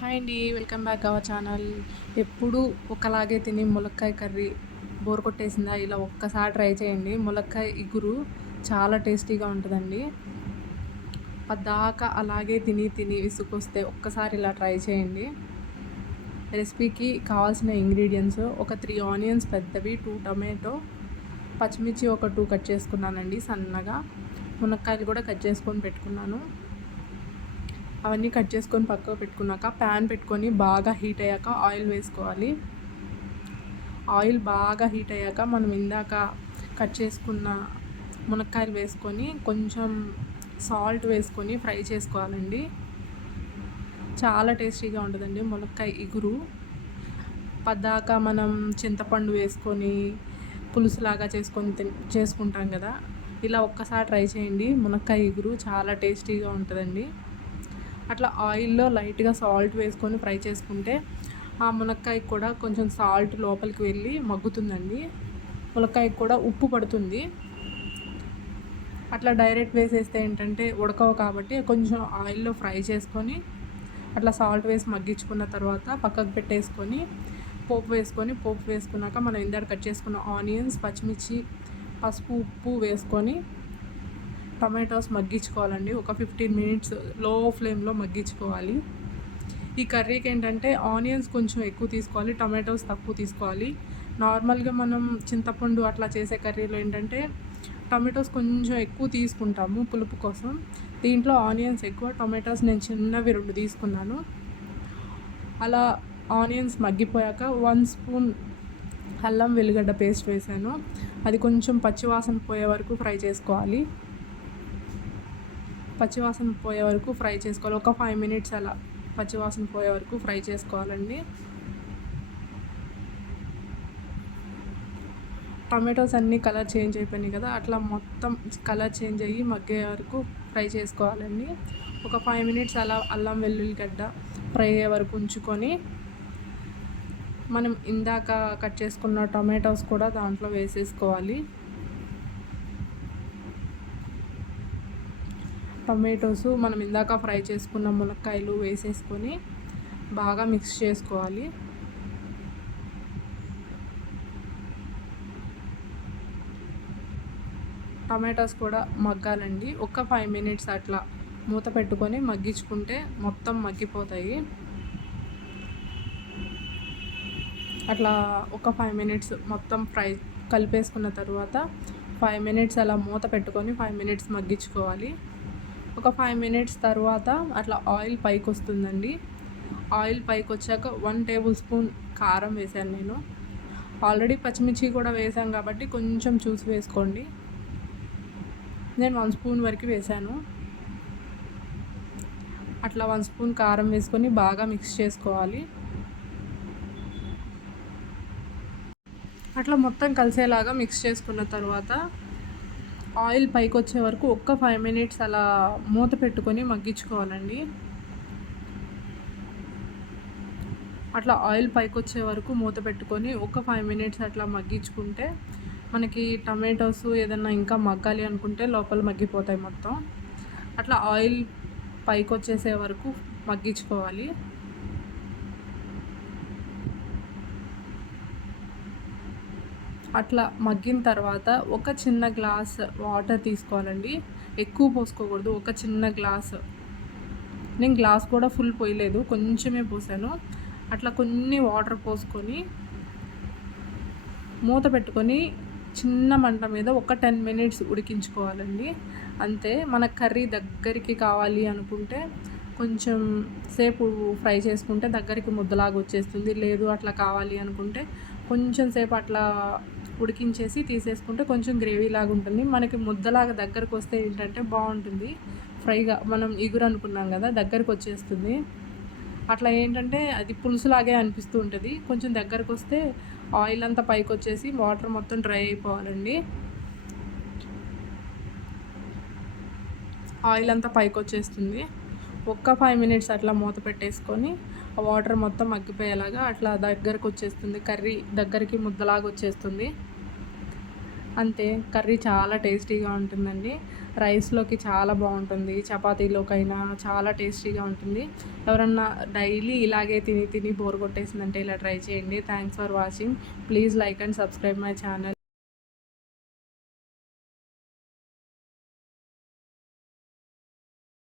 Hi అండి welcome back our channel. ఎప్పుడు ఒకలాగే తిని ములక్కాయ కర్రీ బోర్ కొట్టేసిందా? ఇలా ఒక్కసారి ట్రై చేయండి. ములక్కాయ ఇగురు చాలా టేస్టీగా ఉంటుందండి. పద్దాకా అలాగే తిని తిని విసుకొస్తే ఒక్కసారి ఇలా ట్రై చేయండి. రెసిపీకి కావాల్సిన ఇంగ్రీడియంట్స్ ఒక త్రీ ఆనియన్స్ పెద్దవి టూ టమాటో పచ్చిమిర్చి ఒక టూ కట్ చేసుకున్నానండి సన్నగా. మునక్కాయలు కూడా కట్ చేసుకొని పెట్టుకున్నాను. అవన్నీ కట్ చేసుకొని పక్కకు పెట్టుకున్నాక ప్యాన్ పెట్టుకొని బాగా హీట్ అయ్యాక ఆయిల్ వేసుకోవాలి. ఆయిల్ బాగా హీట్ అయ్యాక మనం ఇందాక కట్ చేసుకున్న మునక్కాయలు వేసుకొని కొంచెం సాల్ట్ వేసుకొని ఫ్రై చేసుకోవాలండి. చాలా టేస్టీగా ఉంటుందండి మునక్కాయ ఇగురు. పద్దాక మనం చింతపండు వేసుకొని పులుసులాగా చేసుకొని చేసుకుంటాం కదా. ఇలా ఒక్కసారి ట్రై చేయండి. మునక్కాయ ఇగురు చాలా టేస్టీగా ఉంటుందండి. అట్లా ఆయిల్లో లైట్గా సాల్ట్ వేసుకొని ఫ్రై చేసుకుంటే ఆ మునక్కాయ కూడా కొంచెం సాల్ట్ లోపలికి వెళ్ళి మగ్గుతుందండి. మునక్కాయ కూడా ఉప్పు పడుతుంది. అట్లా డైరెక్ట్ వేసేస్తే ఏంటంటే ఉడకవు కాబట్టి కొంచెం ఆయిల్లో ఫ్రై చేసుకొని అట్లా సాల్ట్ వేసి మగ్గించుకున్న తర్వాత పక్కకు పెట్టేసుకొని పోపు వేసుకొని పోపు వేసుకున్నాక మనం ఇందాక కట్ చేసుకున్న ఆనియన్స్ పచ్చిమిర్చి పసుపు ఉప్పు వేసుకొని టమాటోస్ మగ్గించుకోవాలండి. ఒక ఫిఫ్టీన్ మినిట్స్లో ఫ్లేమ్లో మగ్గించుకోవాలి. ఈ కర్రీకి ఏంటంటే ఆనియన్స్ కొంచెం ఎక్కువ తీసుకోవాలి టమాటోస్ తక్కువ తీసుకోవాలి. నార్మల్గా మనం చింతపండు అట్లా చేసే కర్రీలో ఏంటంటే టమాటోస్ కొంచెం ఎక్కువ తీసుకుంటాము పులుపు కోసం. దీంట్లో ఆనియన్స్ ఎక్కువ టమాటోస్ నేను చిన్నవి రెండు తీసుకున్నాను. అలా ఆనియన్స్ మగ్గిపోయాక వన్ స్పూన్ అల్లం వెల్లిగడ్డ పేస్ట్ వేసాను. అది కొంచెం పచ్చివాసన పోయే వరకు ఫ్రై చేసుకోవాలి. పచ్చివాసన పోయే వరకు ఫ్రై చేసుకోవాలి. ఒక ఫైవ్ మినిట్స్ అలా పచ్చివాసన పోయే వరకు ఫ్రై చేసుకోవాలండి. టమాటోస్ అన్నీ కలర్ చేంజ్ అయిపోయినాయి కదా అట్లా మొత్తం కలర్ చేంజ్ అయ్యి మగ్గే వరకు ఫ్రై చేసుకోవాలండి. ఒక ఫైవ్ మినిట్స్ అలా అల్లం వెల్లుల్లిగడ్డ ఫ్రై అయ్యే వరకు ఉంచుకొని మనం ఇందాక కట్ చేసుకున్న టమాటోస్ కూడా దాంట్లో వేసేసుకోవాలి. టమాటోస్ మనం ఇందాక ఫ్రై చేసుకున్న మునక్కాయలు వేసేసుకొని బాగా మిక్స్ చేసుకోవాలి. టమాటోస్ కూడా మగ్గాలండి. ఒక ఫైవ్ మినిట్స్ అట్లా మూత పెట్టుకొని మగ్గించుకుంటే మొత్తం మగ్గిపోతాయి. అట్లా ఒక ఫైవ్ మినిట్స్ మొత్తం ఫ్రై కలిపేసుకున్న తర్వాత ఫైవ్ మినిట్స్ అలా మూత పెట్టుకొని ఫైవ్ మినిట్స్ మగ్గించుకోవాలి. ఒక ఫైవ్ మినిట్స్ తర్వాత అట్లా ఆయిల్ పైకి వస్తుందండి ఆయిల్ పైకి వచ్చాక వన్ టేబుల్ స్పూన్ కారం వేసాను నేను. ఆల్రెడీ పచ్చిమిర్చి కూడా వేసాను కాబట్టి కొంచెం చూసి వేసుకోండి. నేను వన్ స్పూన్ వరకు వేసాను అట్లా వన్ స్పూన్ కారం వేసుకొని బాగా మిక్స్ చేసుకోవాలి. అట్లా మొత్తం కలిసేలాగా మిక్స్ చేసుకున్న తర్వాత ఆయిల్ పైకి వచ్చే వరకు ఒక్క ఫైవ్ మినిట్స్ అలా మూత పెట్టుకొని మగ్గించుకోవాలండి. అట్లా ఆయిల్ పైకి వచ్చే వరకు మూత పెట్టుకొని ఒక ఫైవ్ మినిట్స్ అట్లా మగ్గించుకుంటే మనకి టమాటోస్ ఏదన్నా ఇంకా మగ్గాలి అనుకుంటే లోపల మగ్గిపోతాయి మొత్తం. అట్లా ఆయిల్ పైకి వచ్చేసే వరకు మగ్గించుకోవాలి. అట్లా మగ్గిన తర్వాత ఒక చిన్న గ్లాస్ వాటర్ తీసుకోవాలండి. ఎక్కువ పోసుకోకూడదు. ఒక చిన్న గ్లాస్. నేను గ్లాస్ కూడా ఫుల్ పోయలేదు. కొంచెమే పోసాను. అట్లా కొన్ని వాటర్ పోసుకొని మూత పెట్టుకొని చిన్న మంట మీద ఒక టెన్ మినిట్స్ ఉడికించుకోవాలండి. అంతే మన కర్రీ దగ్గరికి కావాలి అనుకుంటే కొంచెం సేపు ఫ్రై చేసుకుంటే దగ్గరికి ముద్దలాగా వచ్చేస్తుంది. లేదు అట్లా కావాలి అనుకుంటే కొంచెం సేపు అట్లా ఉడికించేసి తీసేసుకుంటే కొంచెం గ్రేవీ లాగా ఉంటుంది. మనకి ముద్దలాగా దగ్గరకు వస్తే ఏంటంటే బాగుంటుంది. ఫ్రైగా మనం ఇగురు అనుకున్నాం కదా దగ్గరకు వచ్చేస్తుంది. అట్లా ఏంటంటే అది పులుసులాగే అనిపిస్తూ ఉంటుంది. కొంచెం దగ్గరకు వస్తే ఆయిల్ అంతా పైకి వచ్చేసి వాటర్ మొత్తం డ్రై అయిపోవాలండి. ఆయిల్ అంతా పైకి వచ్చేస్తుంది. ఒక్క ఫైవ్ మినిట్స్ అట్లా మూత పెట్టేసుకొని ఆ వాటర్ మొత్తం మగ్గిపోయేలాగా అట్లా దగ్గరకు వచ్చేస్తుంది. కర్రీ దగ్గరికి ముద్దలాగా వచ్చేస్తుంది. అంతే. కర్రీ చాలా టేస్టీగా ఉంటుందండి. రైస్లోకి చాలా బాగుంటుంది. చపాతీలోకైనా చాలా టేస్టీగా ఉంటుంది. ఎవరన్నా డైలీ ఇలాగే తిని తిని బోర్ కొట్టేసిందంటే ఇలా ట్రై చేయండి. Thanks for watching please like and subscribe my channel